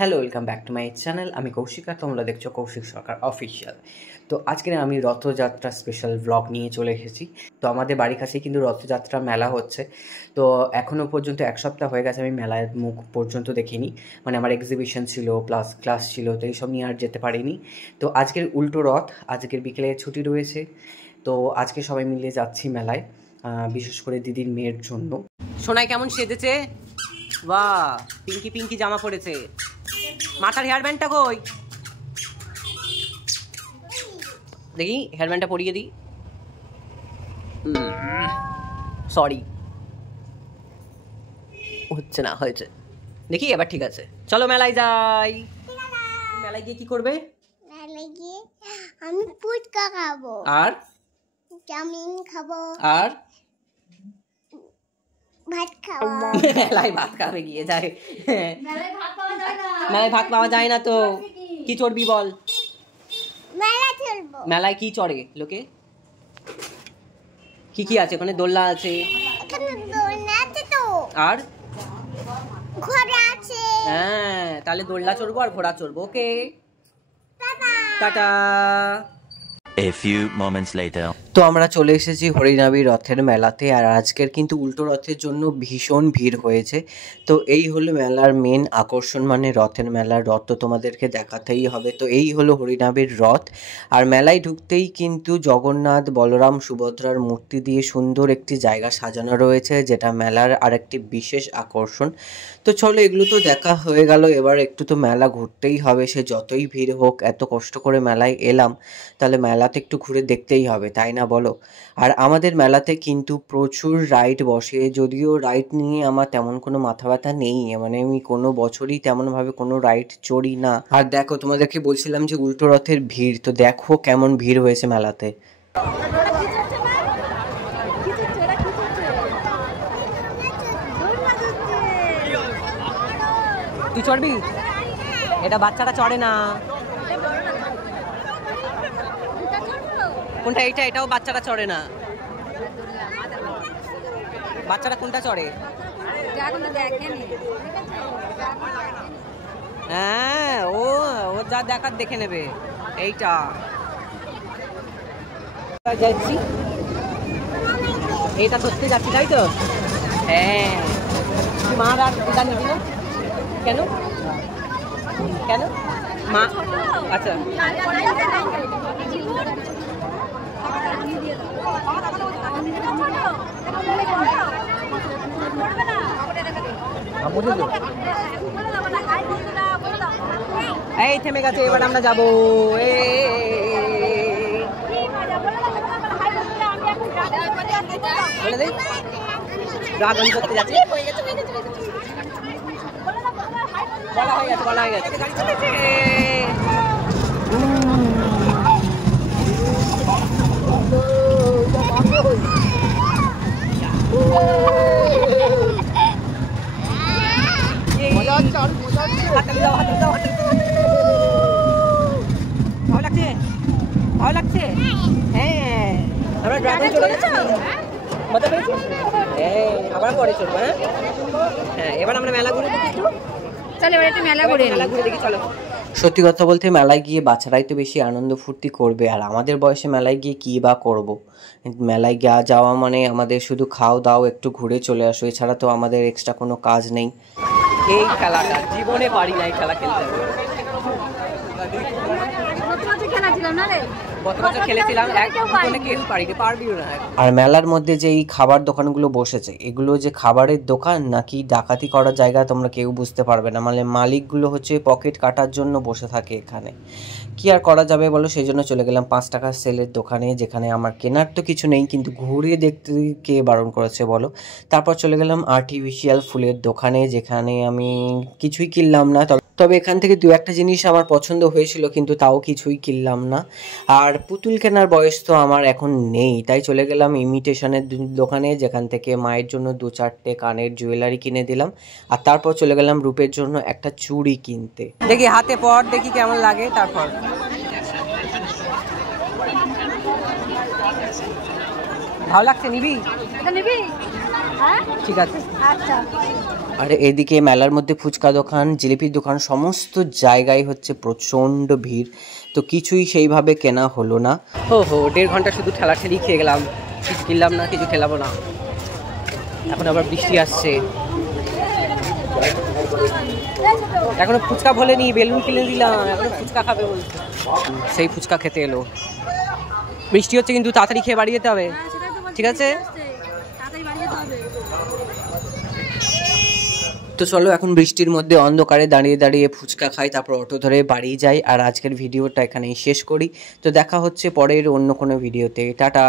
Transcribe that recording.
Hello, welcome back to my channel. আমি কৌশিক আর তোমরা দেখছো কৌশিক সরকার অফিসিয়াল। তো আজকে আমি রথযাত্রা স্পেশাল ব্লগ নিয়ে চলে এসেছি। তো আমাদের বাড়ির কাছেই কিন্তু রথযাত্রা মেলা হচ্ছে। তো এখনও পর্যন্ত এক সপ্তাহ হয়ে গেছে আমি মেলার মুখ পর্যন্ত দেখিনি। মানে আমার এক্সিবিশন ছিল প্লাস ক্লাস ছিল, তো এইসব নিয়ে আর যেতে পারিনি। তো আজকের উল্টো রথ, আজকের বিকেলে ছুটি রয়েছে। তো আজকে সবাই মিলে যাচ্ছি মেলায়, বিশেষ করে দিদির মেয়ের জন্য। সোনাই কেমন সেজেছে? বাহ, পিঙ্কি পিঙ্কি জামা পড়েছে। মাথার হেয়ার ব্যান্ডটা কই? দেখি হেয়ার ব্যান্ডটা পরিয়ে দিই। সরি, হচ্ছে না, হয়েছে। দেখি এবার ঠিক আছে। চলো মেলায় যাই। মেলায় গিয়ে কি করবে? মেলায় গিয়ে আমি ফুচকা খাবো, আর চাউমিন খাবো, আর ভাত খাবো। মেলায় ভাত খাবে গিয়ে যায়? মেলায় ভাত পাওয়া যায় না। মেলায় ভাত পাওয়া যায় না তো কি চড়বি বল? মেলা চলবো। মেলায় কি চড়ে লোকে? কি কি আছে ওখানে? দোলনা আছে। এখানে দোলনা আছে তো, আর ঘোড়া আছে। হ্যাঁ, তাহলে দোলনা চড়বো আর ঘোড়া চড়বো। Okay, tata. Tata. A few moments later. তো আমরা চলে এসেছি হরিনাবি রথের মেলাতে, আর আজকের কিন্তু উল্টো রথের জন্য ভীষণ ভিড় হয়েছে। তো এই হলো মেলার মেন আকর্ষণ, মানে রথের মেলার রথ তো তোমাদেরকে দেখাতেই হবে। তো এই হলো হরিনাবির রথ, আর মেলায় ঢুকতেই কিন্তু জগন্নাথ, বলরাম, সুভদ্রার মূর্তি দিয়ে সুন্দর একটি জায়গা সাজানো রয়েছে, যেটা মেলার আরেকটি বিশেষ আকর্ষণ। তো চলো, এগুলো তো দেখা হয়ে গেল, এবার একটু তো মেলা ঘুরতেই হবে। সে যতই ভিড় হোক, এত কষ্ট করে মেলায় এলাম, তাহলে মেলাতে একটু ঘুরে দেখতেই হবে, তাই না বলো? আর আমাদের মেলাতে কিন্তু প্রচুর রাইড বসে, যদিও রাইড নিয়ে আমার তেমন কোনো মাথা ব্যথা নেই, মানে আমি কোনো বছরই তেমনভাবে কোনো রাইড চড়ি না। আর দেখো, তোমাদেরকে বলছিলাম যে উল্টো রথের ভিড়, তো দেখো কেমন ভিড় হয়েছে মেলাতে। তুই চড়বি? এটা বাচ্চারা চড়ে না। কোনটা? এইটা? এটাও বাচ্চারা চড়ে না। বাচ্চারা কোনটা চড়ে? হ্যাঁ, ও যা দেখার দেখে নেবে। এইটা যাচ্ছি, এইটা ধরতে যাচ্ছি, তাই তো? হ্যাঁ, মা আর এটা নিবি না কেন? কেন মা? আচ্ছা, এই থেমে গেছে, এবার আমরা যাবো। ড্রাগন করতে যাচ্ছি। বলা হয়ে গেছে, বলা হয়ে গেছে। গাড়ি চলেছে। ভালো লাগছে? ভালো লাগছে? হ্যাঁ, আমরা ড্রাগন চলে গেছি। মজা পেয়েছি? হ্যাঁ, আবার পরে চলবো। হ্যাঁ, এবার আমরা মেলা ঘুরে দেখি। চলো এবার একটু মেলা ঘুরে দেখি, চলো। সত্যি কথা বলতে, মেলায় গিয়ে বাচ্চারাই তো বেশি আনন্দ ফুর্তি করবে, আর আমাদের বয়সে মেলায় গিয়ে কী বা করবো? মেলায় যাওয়া মানে আমাদের শুধু খাও দাও, একটু ঘুরে চলে আসো, এছাড়া তো আমাদের এক্সট্রা কোনো কাজ নেই। এই খেলাটা জীবনে পারি না, এই খেলা খেলতে। আর মেলার মধ্যে যে এই খাবার দোকানগুলো বসেছে, এগুলো যে খাবারের দোকান নাকি ডাকাতি করার জায়গা তোমরা কেউ বুঝতে পারবে না। মানে মালিকগুলো হচ্ছে পকেট কাটার জন্য বসে থাকে এখানে। কি আর করা যাবে বলো? সেই জন্য চলে গেলাম 5 টাকার সেলের দোকানে, যেখানে আমার কেনার তো কিছু নেই, কিন্তু ঘুরে দেখতে কে বারণ করেছে বলো? তারপর চলে গেলাম আর্টিফিশিয়াল ফুলের দোকানে, যেখানে আমি কিছুই কিনলাম না। তবে এখান থেকে 2-1টা জিনিস আমার পছন্দ হয়েছিল, কিন্তু তাও কিছুই কিনলাম না। আর পুতুল কেনার বয়স তো আমার এখন নেই, তাই চলে গেলাম ইমিটেশনের দোকানে, যেখান থেকে মায়ের জন্য 2-4টে কানের জুয়েলারি কিনে দিলাম। আর তারপর চলে গেলাম রূপের জন্য একটা চুড়ি কিনতে। দেখি হাতে পর, দেখি কেমন লাগে। তারপর ভালো লাগছে, নিবি? এটা নিবি? হ্যাঁ ঠিক আছে। আচ্ছা। আর এদিকে মেলার মধ্যে ফুচকা দোকান, জিলিপির দোকান, সমস্ত জায়গায় হচ্ছে প্রচণ্ড ভিড়, তো কিছুই সেইভাবে কেনা হলো না। হো 1.5 ঘন্টা শুধু ঠেলাঠেলি খেয়ে গেলাম, কিছু কিনলাম না, কিছু খেলাবো না। এখন আবার বৃষ্টি আসছে, এখনো ফুচকা বলেনি, বেলুন কিনে দিলাম, এখনো ফুচকা খাবে বলছে। সেই ফুচকা খেতে এলো। বৃষ্টি হচ্ছে কিন্তু তাড়াতাড়ি খেয়ে বাড়ি যেতে হবে, ঠিক আছে? তো চলো এখন বৃষ্টির মধ্যে অন্ধকারে দাঁড়িয়ে দাঁড়িয়ে ফুচকা খাই, তারপর অটো ধরে বাড়ি যাই। আর আজকের ভিডিওটা এখানেই শেষ করি। তো দেখা হচ্ছে পরের অন্য কোনো ভিডিওতে। টাটা।